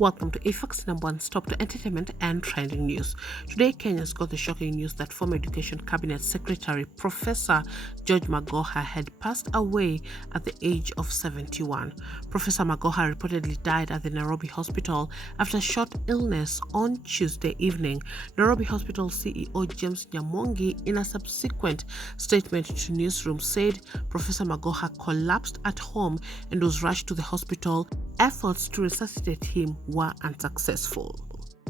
Welcome to AFAX #1 stop to entertainment and trending news. Today, Kenya's got the shocking news that former Education Cabinet Secretary Professor George Magoha had passed away at the age of 71. Professor Magoha reportedly died at the Nairobi hospital after short illness on Tuesday evening. Nairobi Hospital CEO James Nyamongi, in a subsequent statement to Newsroom, said Professor Magoha collapsed at home and was rushed to the hospital. Efforts to resuscitate him were unsuccessful.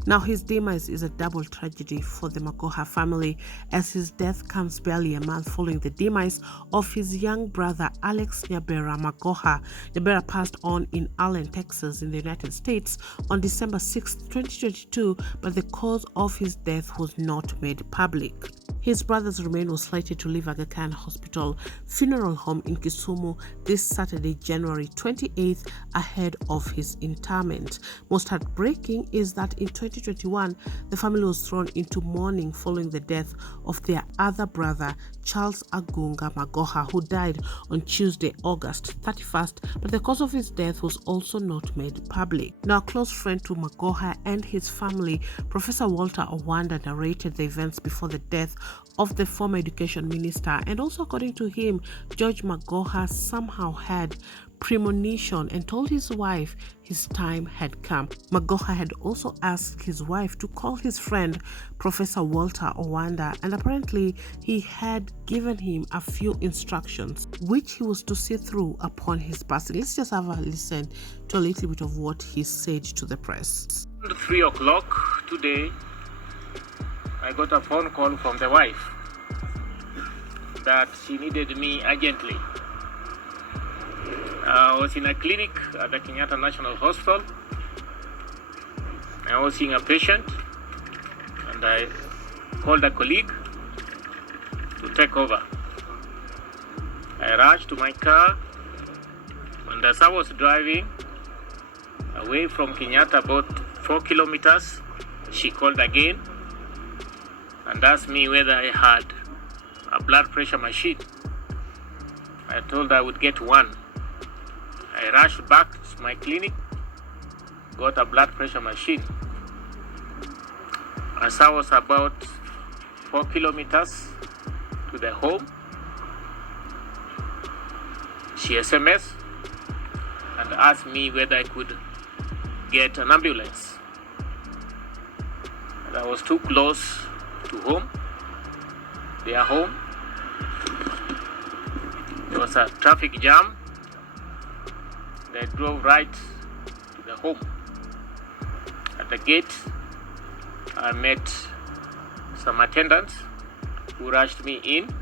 Now, his demise is a double tragedy for the Magoha family, as his death comes barely a month following the demise of his young brother Alex Nyabera Magoha. Nyabera passed on in Allen, Texas, in the United States on December 6, 2022, but the cause of his death was not made public. His brother's remains was slated to leave Aga Khan Hospital Funeral Home in Kisumu this Saturday, January 28th, ahead of his interment. Most heartbreaking is that in 2021, the family was thrown into mourning following the death of their other brother, Charles Agunga Magoha, who died on Tuesday, August 31st, but the cause of his death was also not made public. Now, a close friend to Magoha and his family, Professor Walter Owanda, narrated the events before the death of the former education minister, and also according to him, George Magoha somehow had premonition and told his wife his time had come. Magoha had also asked his wife to call his friend Professor Walter Owanda, and apparently he had given him a few instructions which he was to see through upon his passing. Let's just have a listen to a little bit of what he said to the press. 3 o'clock today, I got a phone call from the wife that she needed me urgently. I was in a clinic at the Kenyatta National Hospital. I was seeing a patient, and I called a colleague to take over. I rushed to my car, and as I was driving away from Kenyatta about 4 kilometers, she called again and asked me whether I had a blood pressure machine. I told her I would get one. I rushed back to my clinic, got a blood pressure machine. As I was about 4 kilometers to the home, she SMS and asked me whether I could get an ambulance. And I was too close to home, their home. There was a traffic jam. They drove right to the home. At the gate, I met some attendants who rushed me in.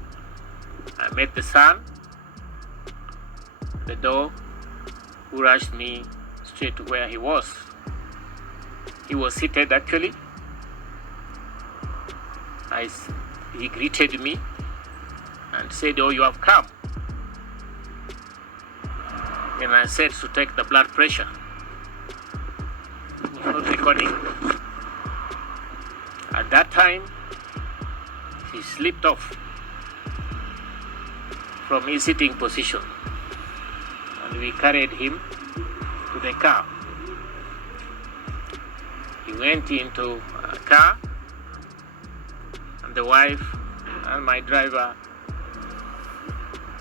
I met the son at the door, who rushed me straight to where he was. He was seated actually. He greeted me and said, "Oh, you have come." And I said to take the blood pressure. It was not recording. At that time, he slipped off from his sitting position, and we carried him to the car. He went into a car, and the wife and my driver,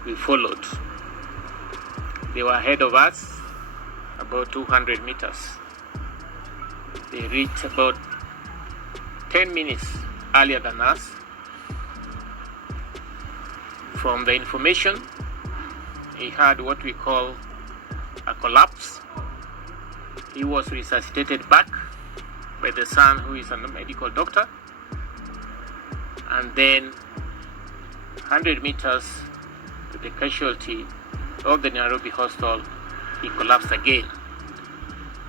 we followed. They were ahead of us about 200 meters. They reached about 10 minutes earlier than us. From the information, he had what we call a collapse. He was resuscitated back by the son, who is a medical doctor. And then 100 meters to the casualty of the Nairobi hospital, he collapsed again,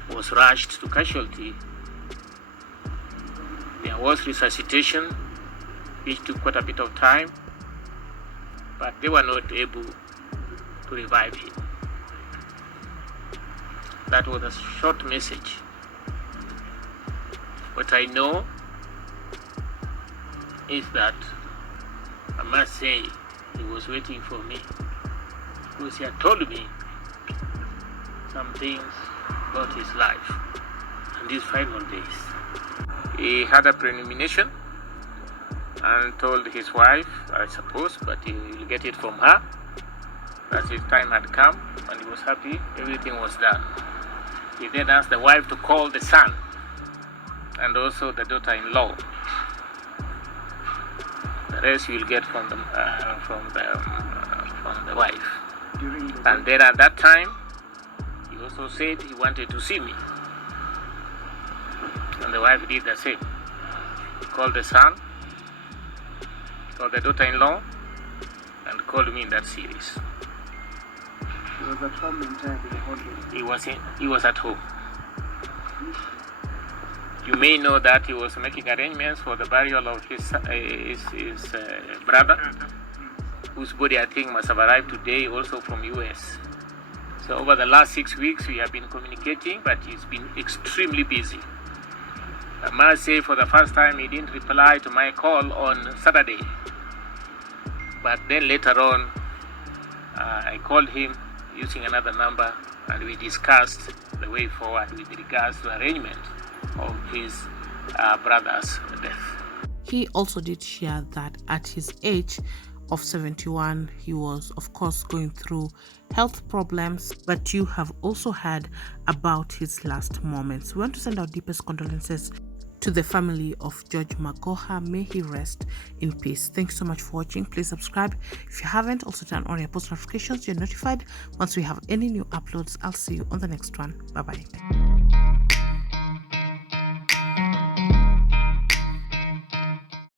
was rushed to casualty. There was resuscitation, which took quite a bit of time, but they were not able to revive him. That was a short message. What I know is that I must say he was waiting for me, because he had told me some things about his life. in these final days. He had a premonition and told his wife, I suppose, but he will get it from her, that his time had come, and he was happy, everything was done. He then asked the wife to call the son and also the daughter-in-law. The rest you will get from the wife. And then at that time, he also said he wanted to see me, and the wife did the same. He called the son, called the daughter-in-law, and called me in that series. He was at home entirely the whole day. He was at home. You may know that he was making arrangements for the burial of his brother, whose body I think must have arrived today also from US. So over the last 6 weeks we have been communicating, but he's been extremely busy. I must say for the first time he didn't reply to my call on Saturday. But then later on I called him using another number and we discussed the way forward with regards to arrangement of his brother's death. He also did share that at his age of 71, he was, of course, going through health problems, but you have also heard about his last moments. We want to send our deepest condolences to the family of George Magoha. May he rest in peace. Thanks so much for watching. Please subscribe if you haven't. Also turn on your post notifications. You're notified once we have any new uploads. I'll see you on the next one. Bye bye.